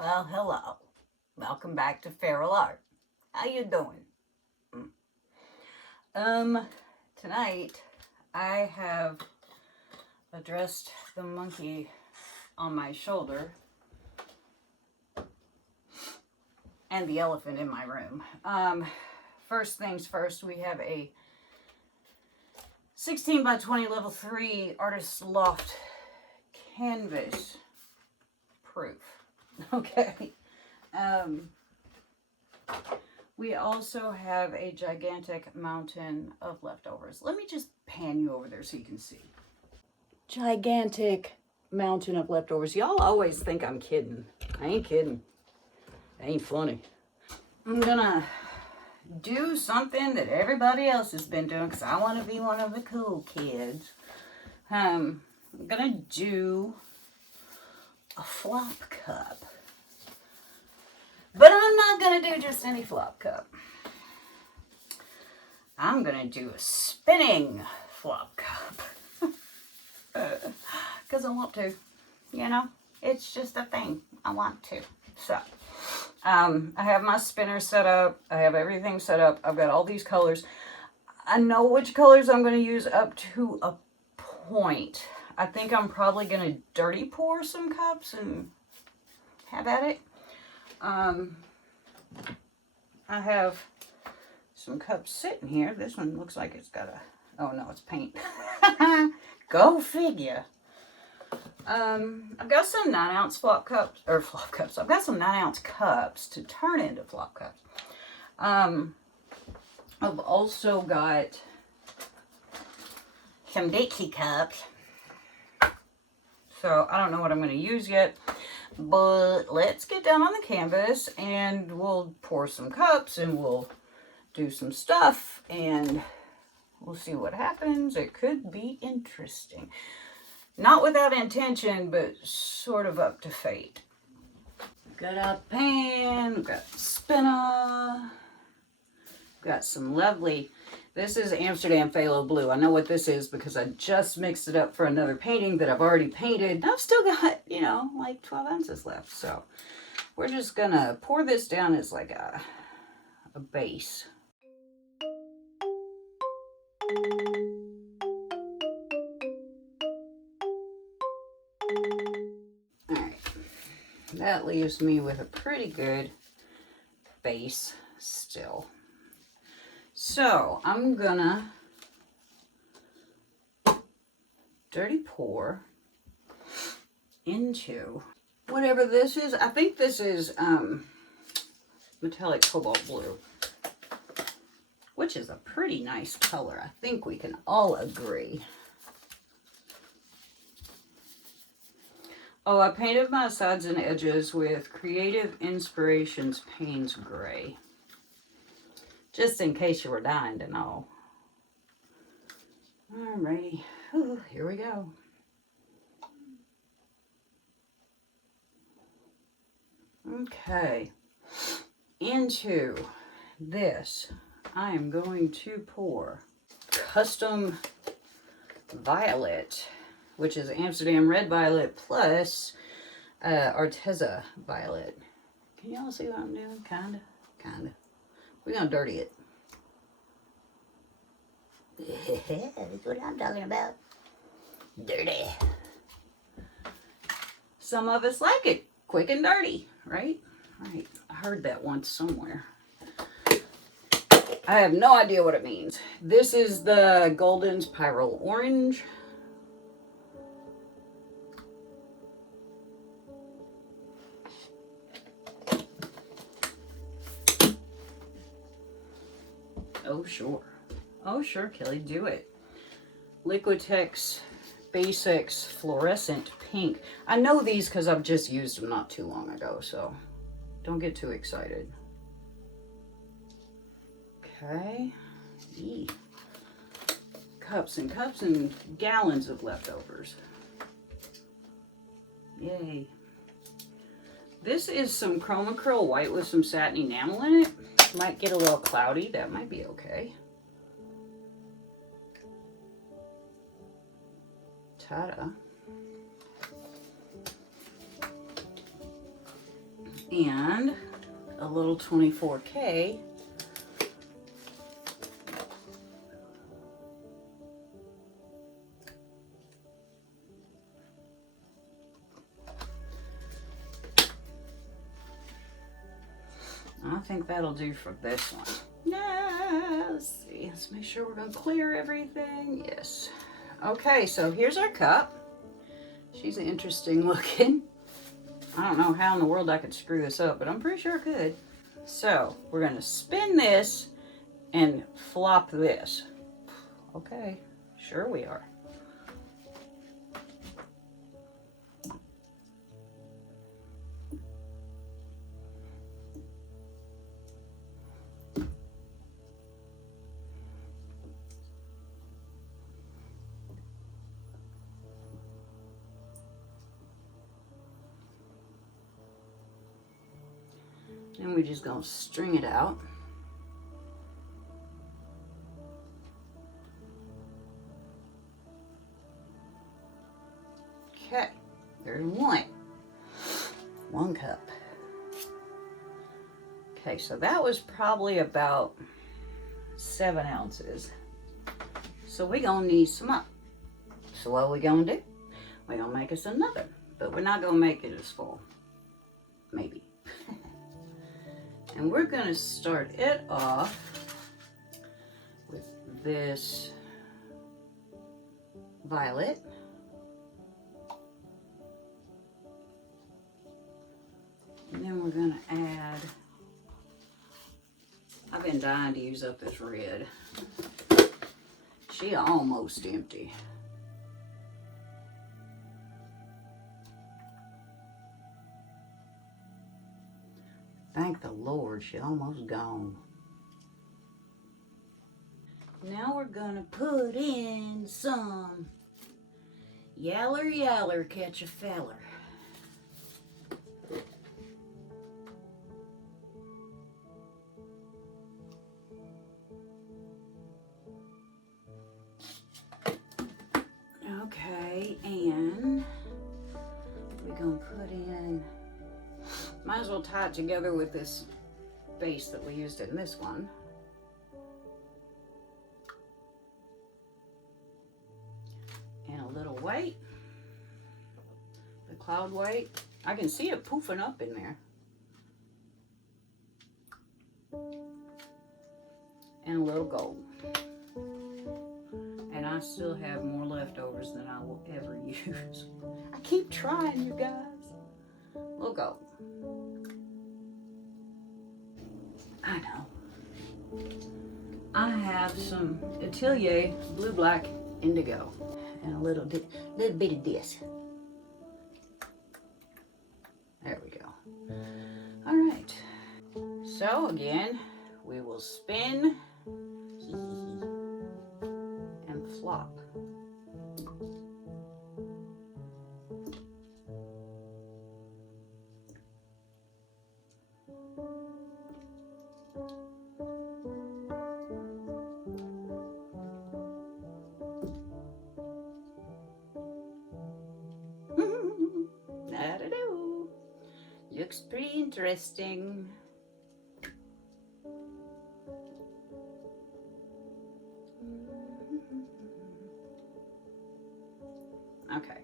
Well, hello. Welcome back to Feralart. How you doing? Tonight I have addressed the monkey on my shoulder and the elephant in my room. First things first, we have a 16 by 20 level 3 artist loft canvas proof. Okay. We also have a gigantic mountain of leftovers. Let me just pan you over there so you can see. Gigantic mountain of leftovers. Y'all always think I'm kidding. I ain't kidding. It ain't funny. I'm gonna do something that everybody else has been doing because I want to be one of the cool kids. I'm gonna do a flop cup. But I'm not going to do just any flop cup. I'm going to do a spinning flop cup. Because I want to. You know, it's just a thing. I want to. So, I have my spinner set up. I have everything set up. I've got all these colors. I know which colors I'm going to use up to a point. I think I'm probably going to dirty pour some cups and have at it. I have some cups sitting here. This one looks like it's got a, oh no, it's paint. Go figure. I've got some 9-ounce flop cups. I've got some 9-ounce cups to turn into flop cups. I've also got some Dixie cups. So I don't know what I'm going to use yet. But let's get down on the canvas and we'll pour some cups and we'll do some stuff and we'll see what happens. It could be interesting. Not without intention, but sort of up to fate. Got a pan, we've got spinner, got some lovely, this is Amsterdam Phthalo Blue. I know what this is because I just mixed it up for another painting that I've already painted. I've still got, you know, like 12 ounces left. So we're just gonna pour this down as like a base. All right, that leaves me with a pretty good base still. So I'm gonna dirty pour into whatever this is. I think this is metallic cobalt blue, which is a pretty nice color. I think we can all agree. Oh, I painted my sides and edges with Creative Inspirations Payne's Gray. Just in case you were dying to know. Alrighty. Ooh, here we go. Okay. Into this, I am going to pour Custom Violet, which is Amsterdam Red Violet plus Arteza Violet. Can y'all see what I'm doing? Kinda. We're gonna dirty it. That's what I'm talking about. Dirty. Some of us like it quick and dirty, right? Right. I heard that once somewhere. I have no idea what it means. This is the Golden Spiral Orange. Oh, sure. Oh, sure, Kelly, do it. Liquitex Basics Fluorescent Pink. I know these because I've just used them not too long ago, so don't get too excited. Okay. Eee. Cups and cups and gallons of leftovers. Yay. This is some Chroma Curl White with some satin enamel in it. Might get a little cloudy. That might be okay. Ta-da. and a little 24K. I think that'll do for this one. Yeah, let's see. Let's make sure we're going to clear everything. Yes. Okay, so here's our cup. She's interesting looking. I don't know how in the world I could screw this up, but I'm pretty sure I could. So we're going to spin this and flop this. Okay, sure we are. And we're just going to string it out. Okay, there's one cup. Okay, so that was probably about 7 ounces. So we're gonna need some more. So what are we gonna do? We're gonna make us another, but we're not gonna make it as full. Maybe. And we're gonna start it off with this violet. And then we're gonna add, I've been dying to use up this red. She almost empty. Thank the Lord, she almost gone. Now we're gonna put in some yaller yaller catch a feller. Okay, and we're gonna put in, might as well tie it together with this base that we used in this one. And a little white, the cloud white. I can see it poofing up in there. And a little gold. And I still have more leftovers than I will ever use. I keep trying, you guys. We'll go. I know. I have some Atelier Blue Black Indigo and a little bit of this. There we go. All right. So again, we will spin and flop. I don't know. Looks pretty interesting. Okay.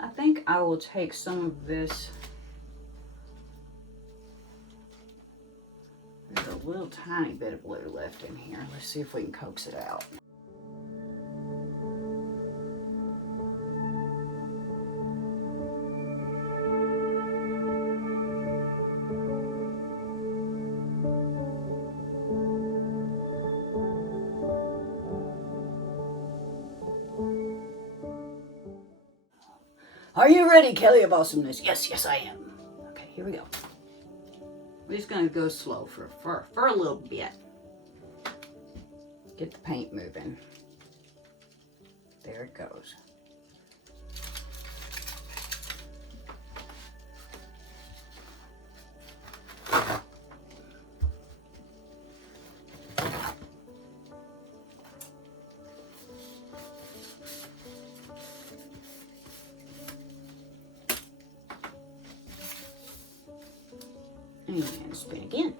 I think I will take some of this. There's a little tiny bit of blue left in here. Let's see if we can coax it out. Are you ready, Kelly of Awesomeness? Yes, yes I am. Okay, here we go. We're just gonna go slow for a little bit. Get the paint moving. There it goes. And spin again.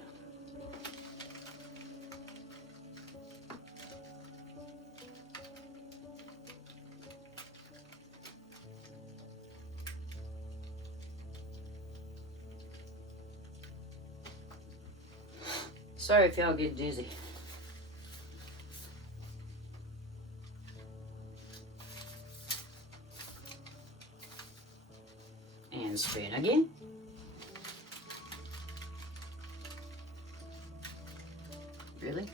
Sorry if y'all get dizzy. And spin again. Really?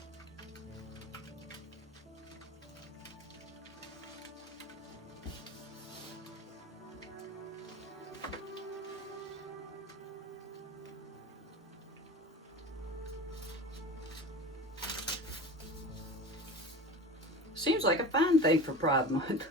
Seems like a fine thing for Pride Month.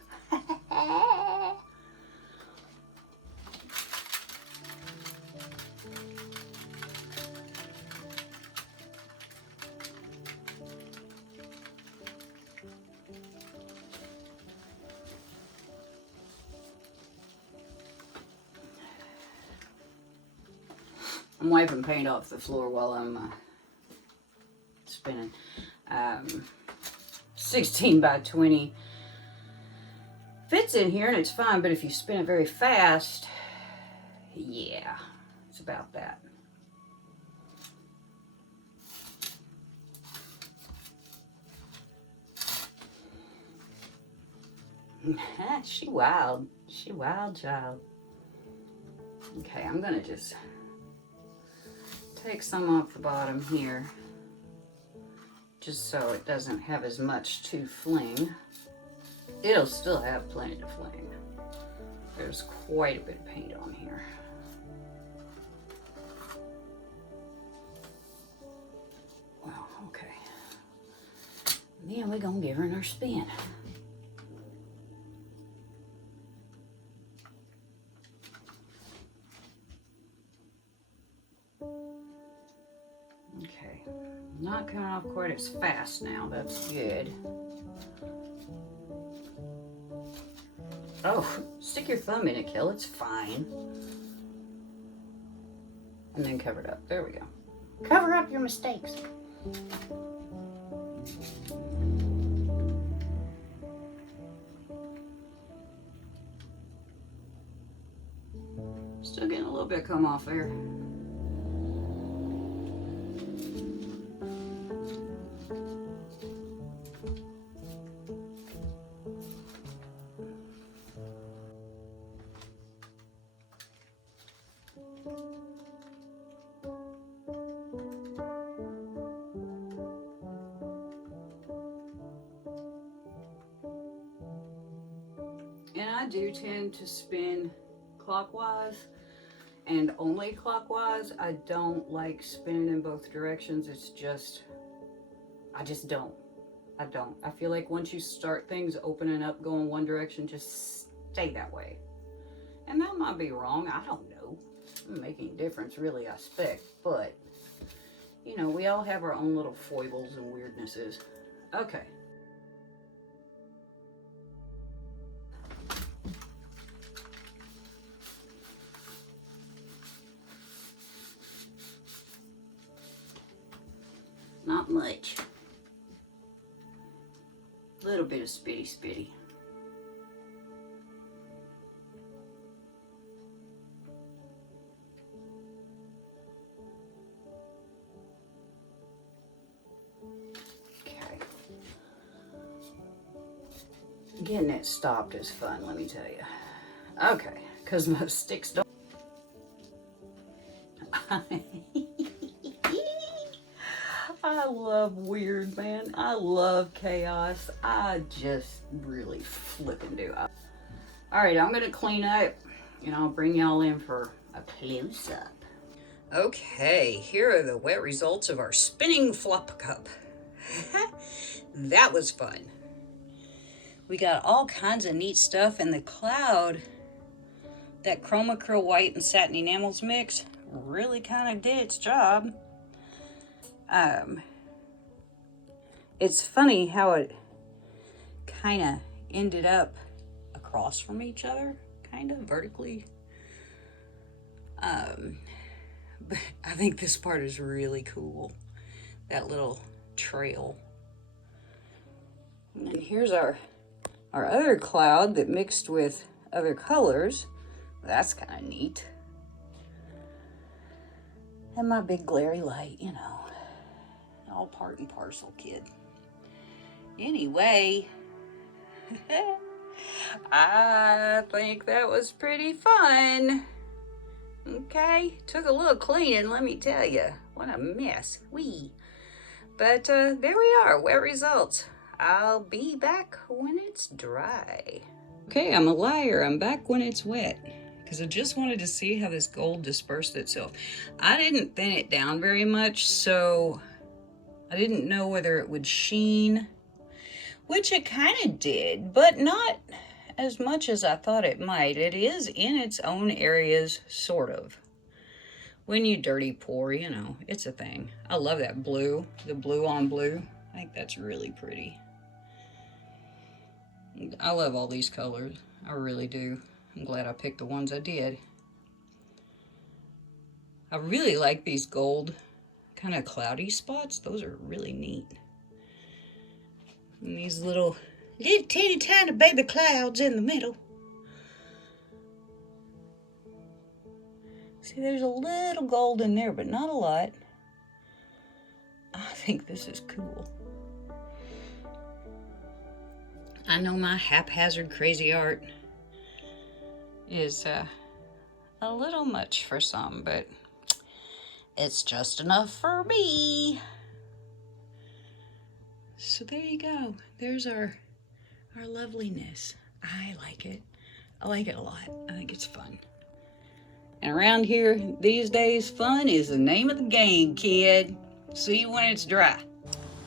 I'm wiping paint off the floor while I'm spinning. 16 by 20 fits in here and it's fine, but if you spin it very fast, yeah, it's about that. She wild child. Okay, I'm gonna just take some off the bottom here, just so it doesn't have as much to fling. It'll still have plenty to fling. There's quite a bit of paint on here. Well, okay. Then we're gonna give her our spin. Okay, not coming off quite as fast now. That's good. Oh, stick your thumb in it, Kill. It's fine. And then cover it up. There we go. Cover up your mistakes. Still getting a little bit come off there. And I do tend to spin clockwise and only clockwise. I don't like spinning in both directions. It's just, I just don't. I feel like once you start things opening up, going one direction, just stay that way. And that might be wrong. I don't know. It doesn't make any difference really, I expect. But, you know, we all have our own little foibles and weirdnesses. Okay. Not much. A little bit of spitty. Okay. Getting it stopped is fun, let me tell you. Okay, because my sticks don't. I love weird, man. I love chaos. I just really flippin' do. All right, I'm gonna clean up and I'll bring y'all in for a close-up. Okay, here are the wet results of our spinning flop cup. That was fun. We got all kinds of neat stuff, and the cloud, that chroma acryl white and satin enamels mix, really kind of did its job. It's funny how it kind of ended up across from each other, kind of vertically. But I think this part is really cool. That little trail. And here's our other cloud that mixed with other colors. That's kind of neat. And my big glary light, you know, all part and parcel, kid. Anyway, I think that was pretty fun. Okay, took a little cleaning, let me tell you. What a mess. But there we are, wet results. I'll be back when it's dry. Okay, I'm a liar. I'm back when it's wet, because I just wanted to see how this gold dispersed itself. I didn't thin it down very much, so I didn't know whether it would sheen, which it kind of did, but not as much as I thought it might. It is in its own areas, sort of. When you dirty pour, you know, it's a thing. I love that blue, the blue on blue. I think that's really pretty. I love all these colors. I really do. I'm glad I picked the ones I did. I really like these gold kind of cloudy spots. Those are really neat. And these little teeny tiny baby clouds in the middle. See, there's a little gold in there, but not a lot. I think this is cool. I know my haphazard crazy art is a little much for some, but it's just enough for me. So there you go. There's our loveliness. I like it. I like it a lot. I think it's fun. And around here these days, fun is the name of the game, kid. See you when it's dry.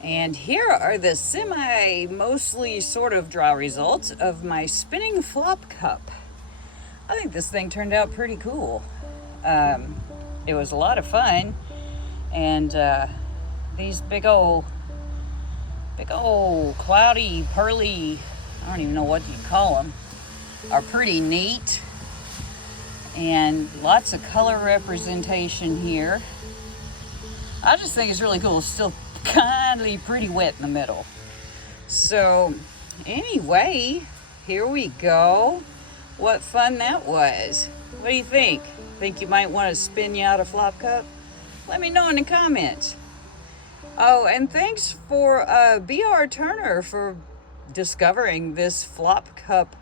And here are the mostly sort of dry results of my spinning flop cup. I think this thing turned out pretty cool. It was a lot of fun. And these big old cloudy, pearly, I don't even know what you call them, are pretty neat. And lots of color representation here. I just think it's really cool. It's still kindly pretty wet in the middle. So anyway, here we go. What fun that was. What do you think? Think you might want to spin you out a flop cup? Let me know in the comments. Oh, and thanks for B.R. Turner for discovering this flop cup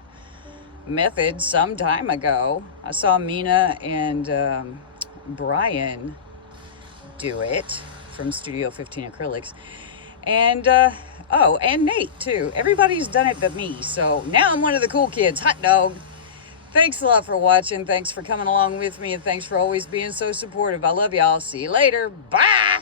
method some time ago. I saw Mina and Brian do it from Studio 15 Acrylics. And, oh, and Nate, too. Everybody's done it but me, so now I'm one of the cool kids. Hot dog. Thanks a lot for watching. Thanks for coming along with me, and thanks for always being so supportive. I love y'all. See you later. Bye!